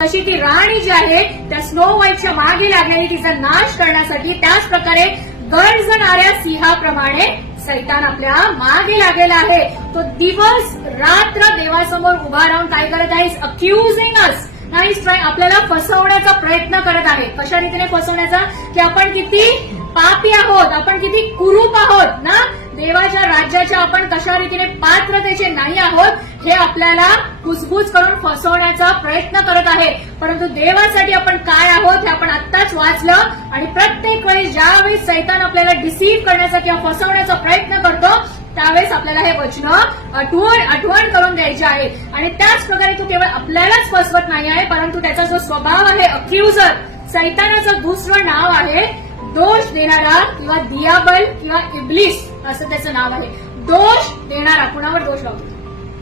तशी ती राणी जी आहे त्या स्नो व्हाईटच्या मागे लागलेली तिचा नाश करण्यासाठी, त्याच प्रकारे गर्जणाऱ्या सिंहाप्रमाणे सैतान आपल्या मागे लागलेला आहे. तो दिवस रात्र देवासमोर उभा राहून काय करत आहे? अक्युजिंग अस. नाही, आपल्याला फसवण्याचा प्रयत्न करत आहे. कशा रीतीने फसवण्याचा? की आपण किती पापी आहोत, आपण किती कुरूप आहोत ना, देवाच्या राज्याच्या आपण कशा रीतीने पात्रतेचे नाही आहोत हे आपल्याला कुजबूज करून फसवण्याचा प्रयत्न करत आहे. परंतु देवासाठी आपण काय आहोत हे आपण आत्ताच वाचलं. आणि प्रत्येक वेळी ज्यावेळी सैतान आपल्याला डिसीव्ह करण्याचा किंवा फसवण्याचा प्रयत्न करतो त्यावेळेस आपल्याला हे वचन आठवण करून द्यायचे आहे. आणि त्याच प्रकारे तो केवळ आपल्यालाच फसवत नाही आहे, परंतु त्याचा जो स्वभाव आहे अक्युजर, सैतानाचं दुसरं नाव आहे दोष देणारा किंवा दियाबल किंवा इब्लिस असं त्याचं नाव आहे. दोष देणारा. कुणावर दोष लावतो?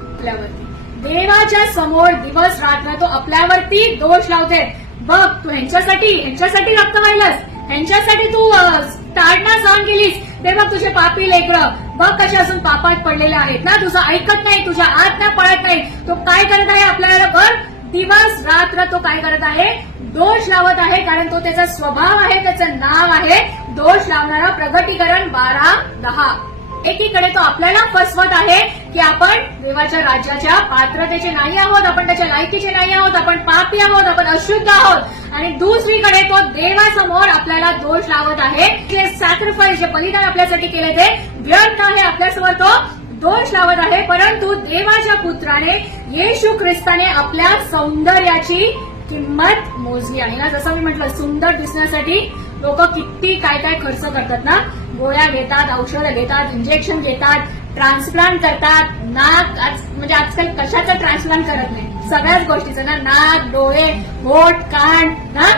आपल्यावरती. देवाच्या समोर दिवस रात्र तो आपल्यावरती दोष लावते. बघ, तू ह्यांच्यासाठी रक्त वाहिलंस, ह्यांच्यासाठी तू ताडना सहन केलीस, ते बघ तुझे पापी लेकरं बघ कसे असून पापात पडलेले आहेत ना, तुझं ऐकत नाही, तुझ्या आज्ञा पळत नाही. तो काय करत आहे? आपल्याला बघ दिवस रात्र तो काय करत आहे? दोष लावत आहे. कारण तो त्याचा स्वभाव आहे, त्याचं नाव आहे दोष लावणारा. प्रगटीकरण 12:10. एकीकडे तो आपल्याला फसवत आहे की आपण देवाच्या राज्याच्या पात्रतेचे नाही आहोत, आपण त्याच्या लायकीचे नाही आहोत, आपण पापी आहोत, आपण अशुद्ध आहोत. आणि दुसरीकडे तो देवासमोर आपल्याला दोष लावत आहे. जे सॅक्रिफाईस, जे बलिदान आपल्यासाठी केले ते व्यर्थ आहे, आपल्यासमोर तो दोष लावत आहे. परंतु देवाच्या पुत्राने येशू ख्रिस्ताने आपल्या सौंदर्याची किंमत मोजली आहे ना. जसं मी म्हटलं, सुंदर दिसण्यासाठी लोक किती काय काय खर्च करतात ना. गोळ्या घेतात, औषधं घेतात, इंजेक्शन घेतात, ट्रान्सप्लांट करतात. नाक म्हणजे आजकाल कशाचं ट्रान्सप्लांट करत नाही, सगळ्याच गोष्टीचं ना, नाक, डोळे, होठ, कान ना.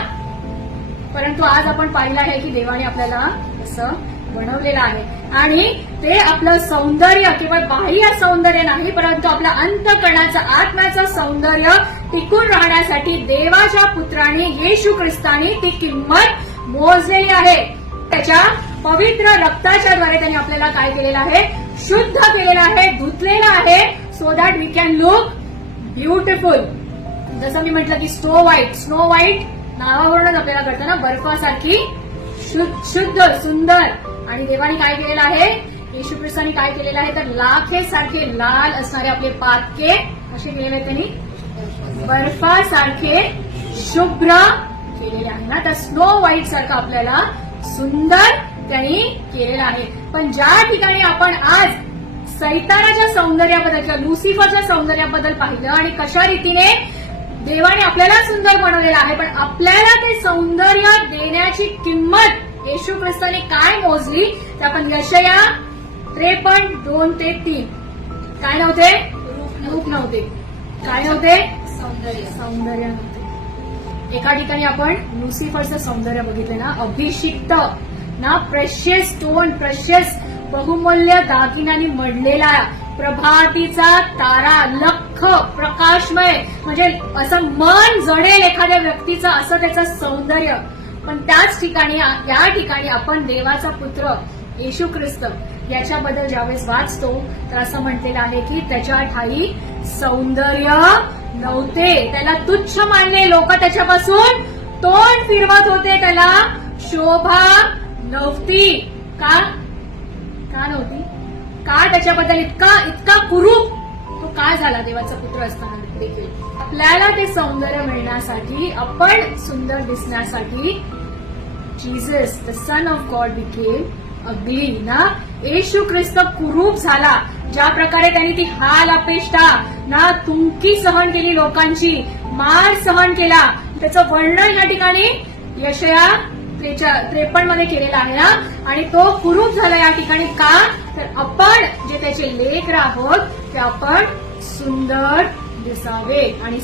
परंतु आज आपण पाहिलं आहे की देवाने आपल्याला असं बनवलेलं आहे. आणि ते आपलं सौंदर्य केवळ बाह्य सौंदर्य नाही, परंतु आपलं अंतःकरणाचं, आत्म्याचं सौंदर्य टिकून राहण्यासाठी देवाच्या पुत्राने येशू ख्रिस्ताने ती किंमत मोजलेली आहे. त्याच्या पवित्र रक्ताच्या द्वारे त्यांनी आपल्याला काय केलेलं आहे? शुद्ध केलेलं आहे, धुतलेलं आहे, so that we can look beautiful. जसं मी म्हटलं की स्नो व्हाईट नावावरूनच आपल्याला कळतं ना, बर्फासारखी शुद्ध, सुंदर. आणि देवाने काय केलेलं आहे? येशू ख्रिस्ताने काय केलेलं आहे? तर लाखेसारखे लाल असणारे आपले पातके असे केलेले आहेत त्यांनी, बर्फासारखे शुभ्र केलेले आहे ना. तर स्नो व्हाईट सारखं आपल्याला सुंदर त्यांनी केलेलं आहे. पण ज्या ठिकाणी आपण आज सैतानाच्या सौंदर्याबद्दल किंवा लुसिफरच्या सौंदर्याबद्दल पाहिलं आणि कशा रीतीने देवाने आपल्याला सुंदर बनवलेलं आहे, पण आपल्याला ते सौंदर्य देण्याची किंमत येशू ख्रिस्ताने काय मोजली तर आपण यशया 53:2-3. काय नव्हते? रूप नव्हते. काय नव्हते? सौंदर्य नव्हते. एका ठिकाणी आपण लुसिफरचं सौंदर्य बघितलं ना, अभिषिक्त ना, प्रेशियस स्टोन, प्रेशियस बहुमूल्य दागिन्यांनी मढलेला प्रभातीचा तारा, लख प्रकाशमय, म्हणजे असं मन जडेल एखाद्या व्यक्तीचं असं त्याचं सौंदर्य. पण त्याच ठिकाणी या ठिकाणी आपण देवाचा पुत्र येशू ख्रिस्त याच्याबद्दल ज्यावेळेस वाचतो तर असं म्हटलेलं आहे की त्याच्या ठाई सौंदर्य नव्हते, त्याला तुच्छ मानले लोक, त्याच्यापासून तोंड फिरवत होते, त्याला शोभा नव्हती. का नव्हती? का त्याच्याबद्दल इतका कुरूप तो काय झाला देवाचा पुत्र असताना देखील? आपल्याला ते सौंदर्य मिळण्यासाठी, आपण सुंदर दिसण्यासाठी Jesus the son of God became ugly ना. येशू ख्रिस्त कुरूप झाला. ज्या प्रकारे त्यांनी ती हाल अपेष्टा ना, तुमकी सहन केली, लोकांची मार सहन केला, त्याचं वर्णन या ठिकाणी यशया 53 मध्ये केलेलं आहे ना. आणि तो कुरूप झाला या ठिकाणी का? तर आपण जे त्याचे लेकरं आहोत ते आपण सुंदर दिसावे. आणि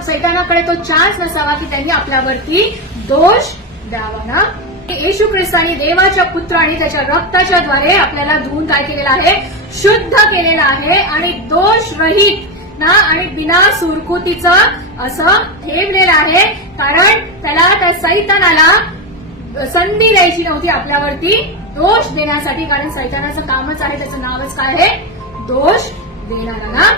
सैतानाकडे तो चान्स नसावा की त्यांनी आपल्यावरती दोष द्यावा ना. येशू ख्रिस्ताने देवाच्या पुत्राने त्याच्या रक्ताच्या द्वारे आपल्याला धुवून काय केलेलं आहे? शुद्ध केलेलं आहे आणि दोष रहित ना आणि बिना सुरकुतीचं असं ठेवलेलं आहे. कारण त्याला त्या सैतानाला संधी द्यायची नव्हती आपल्यावरती दोष देण्यासाठी. कारण सैतानाचं कामच आहे, त्याचं नावच काय आहे? दोष देणारा ना.